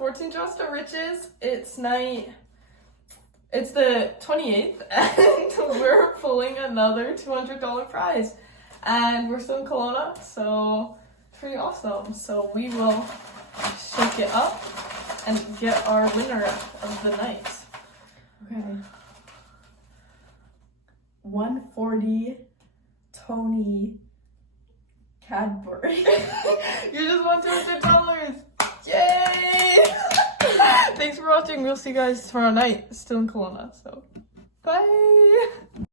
14 Just to Riches. It's the 28th, and we're pulling another $200 prize. And we're still in Kelowna, so pretty awesome. So we will shake it up and get our winner of the night. Okay. 140 Tony Cadbury. You just won $200. Yay! Thanks for watching. We'll see you guys tomorrow night. Still in Kelowna, so bye.